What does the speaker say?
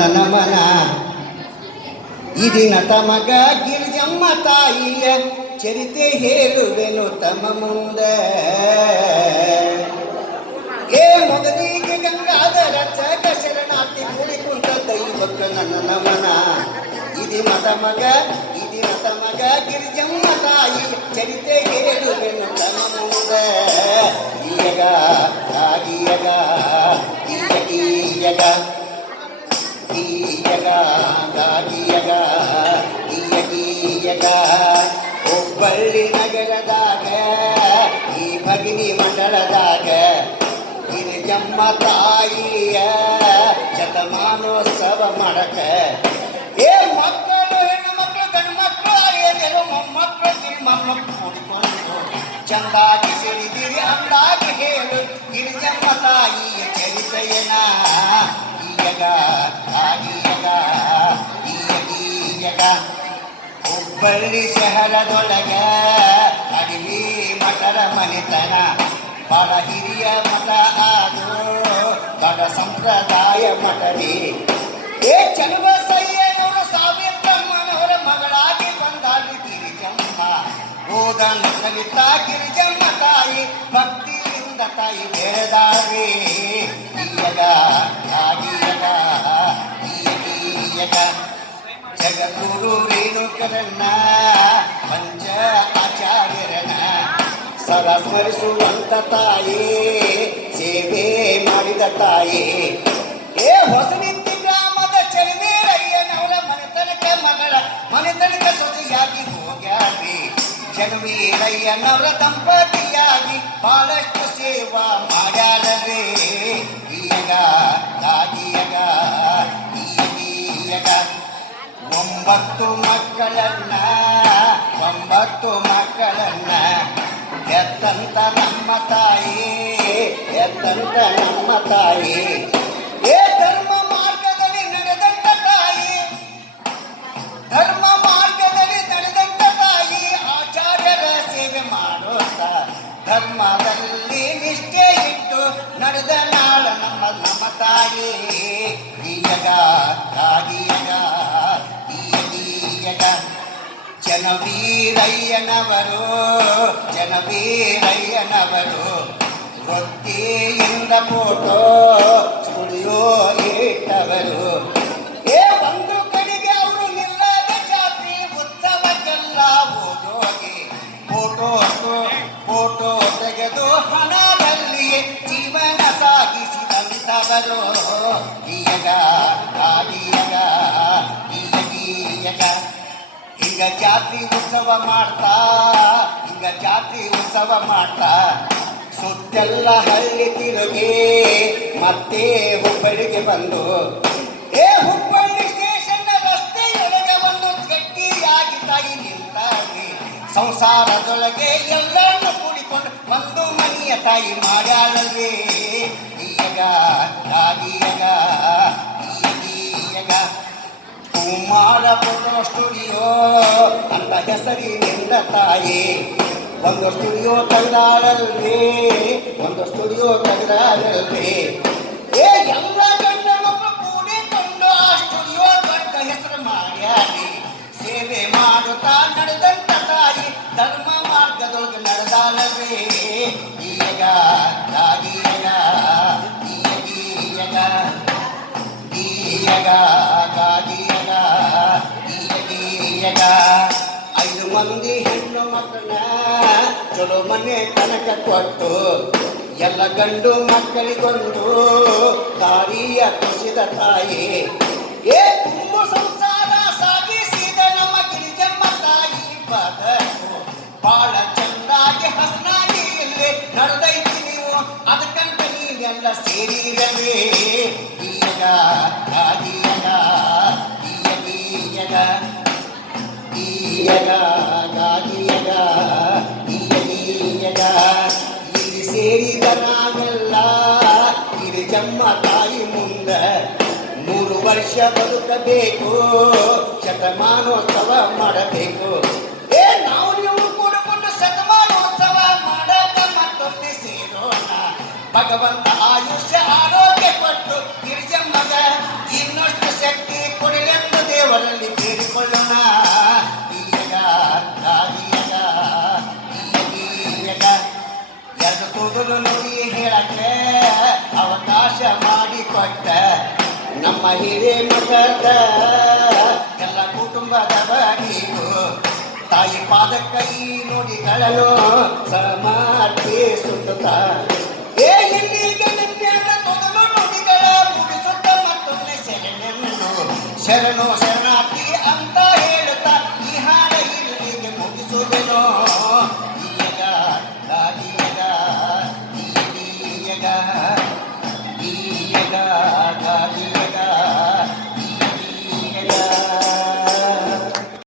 ನನ್ನ ನಮನ ಈ ದಿನ ತಮಗ ಗಿರಿಜಮ್ಮ ತಾಯಿಯ ಚರಿತೆ ಹೇಳುವೆನು ತಮ್ಮ ಮುಂದೆ ಏ ಮೊದಲಿಗೆ ಗಂಗಾಧರ ಚಕ ಶರಣಾರ್ಥಿ ಕುಳಿಕುಂತ ದೈವಕ್ಕೆ ನನ್ನ ನಮನ ಇದಿ ಮತ ಮಗ ಇದಿ ಮತ ಮಗ ಗಿರಿಜಮ್ಮ ತಾಯಿ ಚರಿತೆ ಹುಬ್ಬಳ್ಳಿ ನಗರದಾಗ, ಈ ಭಗಿನಿ ಮಂಡಳದಾಗ ಗಿರಿಜಮ್ಮ ತಾಯಿಯ ಶತಮಾನೋತ್ಸವ ಮಾಡಕ ಏ ಮಕ್ಕಳು, ಹೆಣ್ಣು ಮಕ್ಕಳು, ಗಂಡು ಮಕ್ಕಳು ಏನೇನು ಮೊಮ್ಮಕ್ಕಳು ಮೊಮ್ಮಕ್ಕಳು ಕೂಡಿಕೊಂಡು ಚಂದಾಗಿ ಸಿಡಿದಿರಿ ಅಂದಾಗಿ ಹುಬ್ಬಳ್ಳಿ ಶಹರದೊಳಗ ಅಡವಿ ಮಠರ ಮನೆತನ. ಬಹಳ ಹಿರಿಯ ಮಠ ಅದು, ದೊಡ್ಡ ಸಂಪ್ರದಾಯ ಮಠರಿ ಏ ಚಲುವಸಯ್ಯನವರು ಸಾವಿತ್ರಮ್ಮನವರ ಮಗಳಾಗಿ ಬಂದಾಳಿ ಗಿರಿಜಮ್ಮ. ಓದನ ಕಲಿತ ಗಿರಿಜಮ್ಮ ತಾಯಿ, ಭಕ್ತಿಯಿಂದ ತಾಯಿ ಬೆಳೆದಾಳಿ ರೇಣುಕರನ್ನ ಪಂಚ ಆಚಾರ್ಯರನ್ನ ಸದಾ ಸ್ಮರಿಸುವಂತ ತಾಯಿ, ಸೇವೆ ಮಾಡಿದ ತಾಯಿ. ಏ ಹೊಸನಿತ್ತಿ ಗ್ರಾಮದ ಚಳವೀರಯ್ಯನವರ ಮನೆತನಕ ಮಗಳ ಮನೆತನಕ ಸೊಸೆಯಾಗಿ ಹೋಗ್ಯಾರಿ ಚಳವೀರಯ್ಯನವರ ದಂಪತಿಯಾಗಿ ಬಹಳಷ್ಟು ಸೇವಾ ಮಾಡ್ಯಾರೇ ಈಯಗ ಗಾಗಿಯಗ ಎತ್ತಂತ ನಮ್ಮ ತಾಯಿ ಏ ಧರ್ಮ ಮಾರ್ಗದಲ್ಲಿ ನಡೆದಂತ ತಾಯಿ. ಧರ್ಮ ಮಾರ್ಗದಲ್ಲಿ ನಡೆದಂತ ತಾಯಿ. ಆಚಾರ್ಯರ ಸೇವೆ ಮಾಡುತ್ತ ಧರ್ಮದಲ್ಲಿ ನಿಷ್ಠೆ ಇಟ್ಟು ನಡೆದ ನಾಳ ನಮ್ಮ ನಮ್ಮ ತಾಯಿ ಈಯಗ ಕಾಗಿಯಗ ಈಯಗೀಯಗ ಜನವೀರಯ್ಯನವರು ಜನವೀರಯ್ಯನವರು. ವೃತ್ತಿಯಿಂದ ಫೋಟೋ ಸ್ಟುಡಿಯೋ ಇಟ್ಟವರು. ಏ, ಒಂದು ಕಡೆಗೆ ಅವರು ನಿಲ್ಲದ ಜಾತ್ರೆ ಉತ್ಸವಕ್ಕೆಲ್ಲ ಓದೋಗಿ ಫೋಟೋ ಫೋಟೋ ತೆಗೆದು ಹಣದಲ್ಲಿ ಜೀವನ ಸಾಗಿಸಿದಂಥವರು. ಈಯಗ, ಆದಿಯಗ ಈಯಗೀಯಗ ಹಿಂಗ ಜಾತ್ರೆ ಉತ್ಸವ ಮಾಡ್ತಾ, ಈಗ ಜಾತ್ರೆ ಉತ್ಸವ ಮಾಡ್ತಾ. ಸುತ್ತೆಲ್ಲ ಹಳ್ಳಿ ತಿರುಗಿ ಮತ್ತೆ ಹುಬ್ಬಳ್ಳಿಗೆ ಬಂದು. ಏ ಹುಬ್ಬಳ್ಳಿ ಸ್ಟೇಷನ್ ರಸ್ತೆಯೊಳಗೆ ಬಂದು ಗಟ್ಟಿಯಾಗಿ ತಾಯಿ ನಿಂತಾಗಿ ಸಂಸಾರದೊಳಗೆ ಎಲ್ಲರನ್ನು ಕೂಡಿಕೊಂಡು ಬಂದು ಮನೆಯ ತಾಯಿ ಮಾಡ್ಯಾಳಲ್ಲಿ ಈಗ ಗಾಗಿಯಗ ಈಯಗೀಯಗ. ಕುಮಾರ ಫೋಟೋ ಸ್ಟುಡಿಯೋ ಅಂತ ಹೆಸರಿನಿಂದ ತಾಯಿ. ಒಂದು ಸ್ಟುಡಿಯೋ ತೆಗೆದಾಳಲ್ವೇ ಒಂದು ಸ್ಟುಡಿಯೋ ತೆಗೆದಾಳಲ್ವೇ ಏ, ಎಲ್ಲ ಗಂಡ ಮಕ್ಕಳು ಕೂಡಿಕೊಂಡು ಆ ಸ್ಟುಡಿಯೋ ದೊಡ್ಡ ಹೆಸರು ಮಾಡ್ಯಾರಿ. ಸೇವೆ ಮಾಡುತ್ತಾ ನಡೆದಂತ ತಾಯಿ ಧರ್ಮ ಮಾರ್ಗದೊಳಗೆ ನಡೆದಾಳವೇ ಈಯಗ ಗಾಗಿಯಗ ಈಯಗೀಯಗ, ಈಯಗ. ಚಲೋ ಮನೆ ತನಕ ಕೊಟ್ಟು ಎಲ್ಲ ಗಂಡು ಮಕ್ಕಳಿಗೊಂದು ದಾರಿಯ ಕುಸಿದ ತಾಯಿ. ಏ, ತುಂಬ ಸಂಸಾರ ಸಾಗಿಸಿದ ನಮ್ಮ ಗಿರಿಜಮ್ಮ ತಾಯಿ ಬದಕು ಬಾಳ ಚಂದಾಗಿ ಹಸನಾಗಿ ಇಲ್ಲಿ ನಡೆದೈತಿ ನೀವು, ಅದಕ್ಕಂತ ನೀವೆಲ್ಲ ಸೇರಿರವೇ ಈಯಗ ಗಾದಿಯಗ ಈಯಗೀಯಗ ಈಯಗ ಮುಂದ ನೂರು ವರ್ಷ ಬದುಕಬೇಕು, ಶತಮಾನೋತ್ಸವ ಮಾಡಬೇಕು. ಏ, ನಾವು ನೀವು ಕೂಡಿಕೊಂಡು ಶತಮಾನೋತ್ಸವ ಮಾಡಕ ಮತ್ತೊಮ್ಮೆ ಸೇರೋಣ. ಭಗವಂತ ನಮ್ಮ ಹಿರೇ ಮಗದ ಎಲ್ಲ ಕುಟುಂಬದವ ನೀನು ತಾಯಿ ಪಾದ ಕೈ ನೋಡಿ ಕಳಲು ಸಮಾಧಿ ಸುತ್ತ ಶರಣು